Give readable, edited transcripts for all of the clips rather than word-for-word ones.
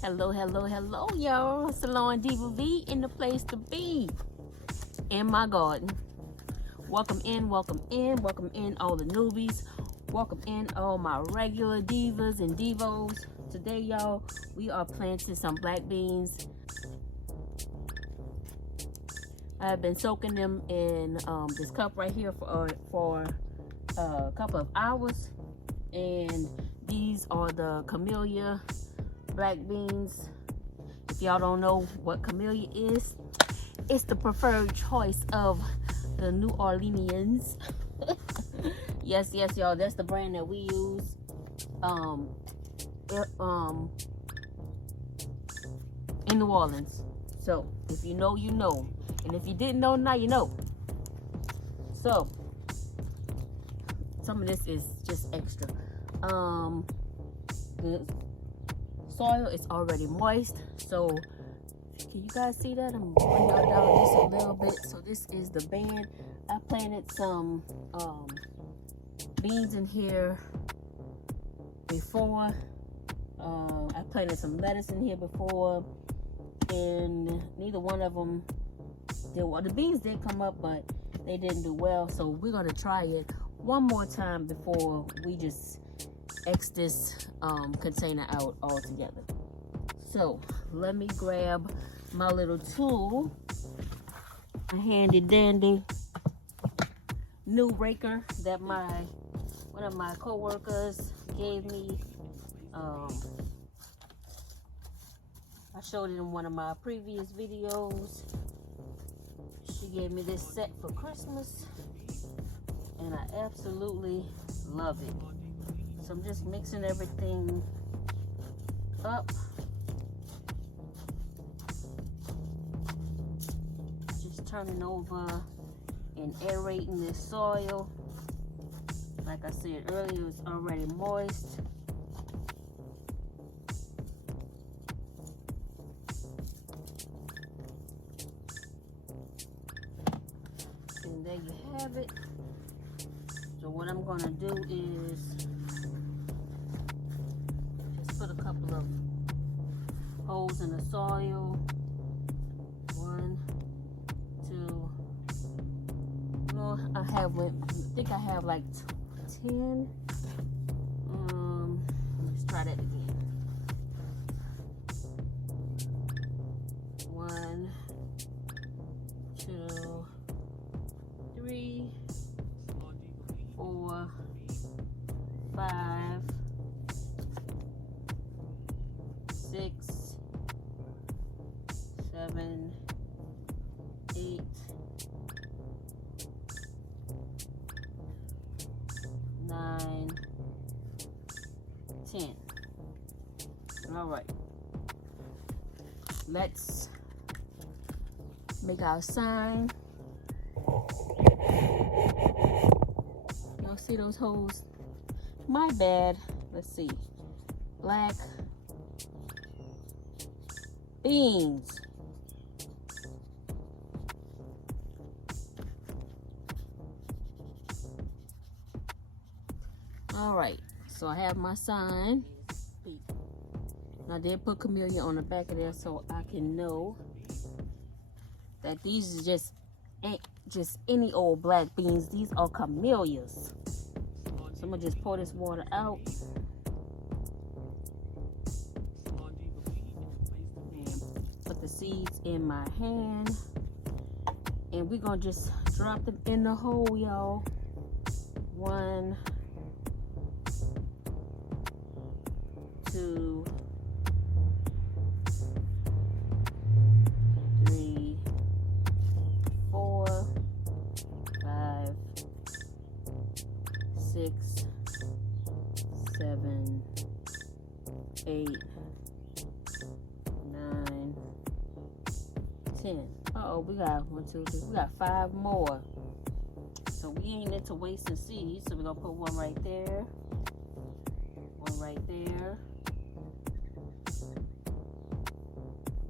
Hello, hello, hello, y'all. Salon Diva V in the place to be in my garden. Welcome in, welcome in, welcome in all the newbies. Welcome in all my regular divas and divos. Today, y'all, we are planting some black beans. I've been soaking them in this cup right here for a couple of hours. And these are the camellia black beans. If y'all don't know what camellia is, it's the preferred choice of the New Orleanians. yes, y'all, that's the brand that we use. In New Orleans. So if you know, you know. And if you didn't know, now you know. So some of this is just extra. The soil is already moist, so can you guys see that? I'm bringing y'all down just a little bit. So this is the band. I planted some beans in here before. I planted some lettuce in here before, and neither one of them did well. The beans did come up, but they didn't do well. So we're gonna try it one more time before we just X this container out altogether. So let me grab my little tool, a handy dandy new raker that one of my co-workers gave me. I showed it in one of my previous videos. She gave me this set for Christmas, and I absolutely love it. So I'm just mixing everything up. Just turning over and aerating this soil. Like I said earlier, it's already moist. And there you have it. So what I'm gonna do is just put a couple of holes in the soil. 1, 2. Well, I think I have like 10. Let's try that again. 1, 2, 3, 4, 5, 6, 7, 8, 9, 10. All right. Let's make our sign. Y'all see those holes? My bad. Let's see. Black beans. All right, so I have my sign. I did put camellia on the back of there so I can know that these ain't just any old black beans. These are camellias. So I'm gonna just pour this water out. And put the seeds in my hand. And we're gonna just drop them in the hole, y'all. 1, 2, 3, 4, 5, 6, 7, 8, 9, 10. Uh-oh, we got 1, 2, 3. We got 5 more. So we ain't into wasting seeds. So we're gonna put one right there. One right there.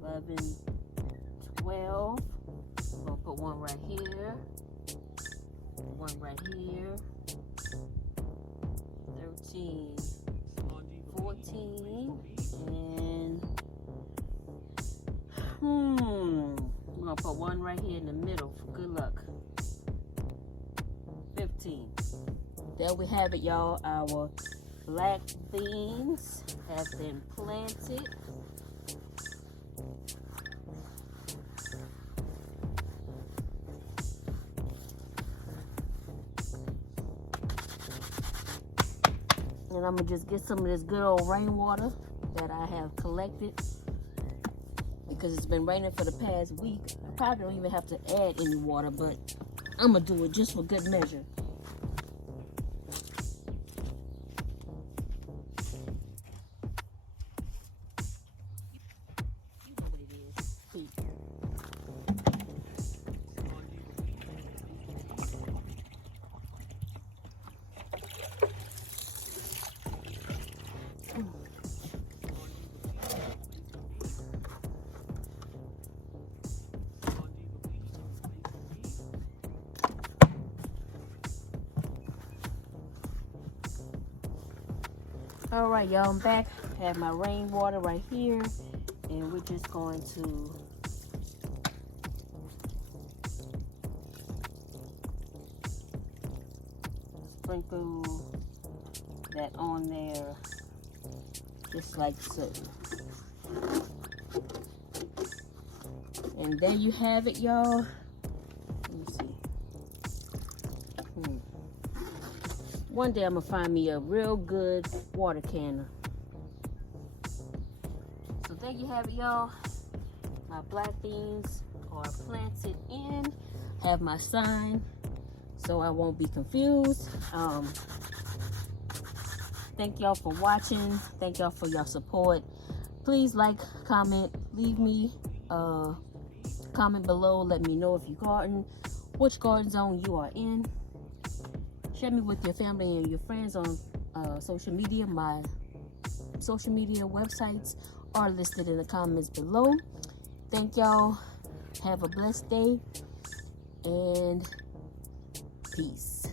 11, 12. I'm gonna put one right here. One right here. 13, 14, and for one right here in the middle. Good luck. 15. There we have it, y'all. Our black beans have been planted. And I'm gonna just get some of this good old rainwater that I have collected, because it's been raining for the past week. I probably don't even have to add any water, but I'm gonna do it just for good measure. You know what it is. Heat. All right, y'all, I'm back. I have my rainwater right here, and we're just going to sprinkle that on there, just like so. And there you have it, y'all. Let me see. One day I'm gonna find me a real good water canner. So there you have it, y'all. My black beans are planted in. Have my sign so I won't be confused. Thank y'all for watching. Thank y'all for your support. Please like, comment, leave me a comment below. Let me know if you garden, which garden zone you are in. Share me with your family and your friends on social media. My social media websites are listed in the comments below. Thank y'all. Have a blessed day and peace.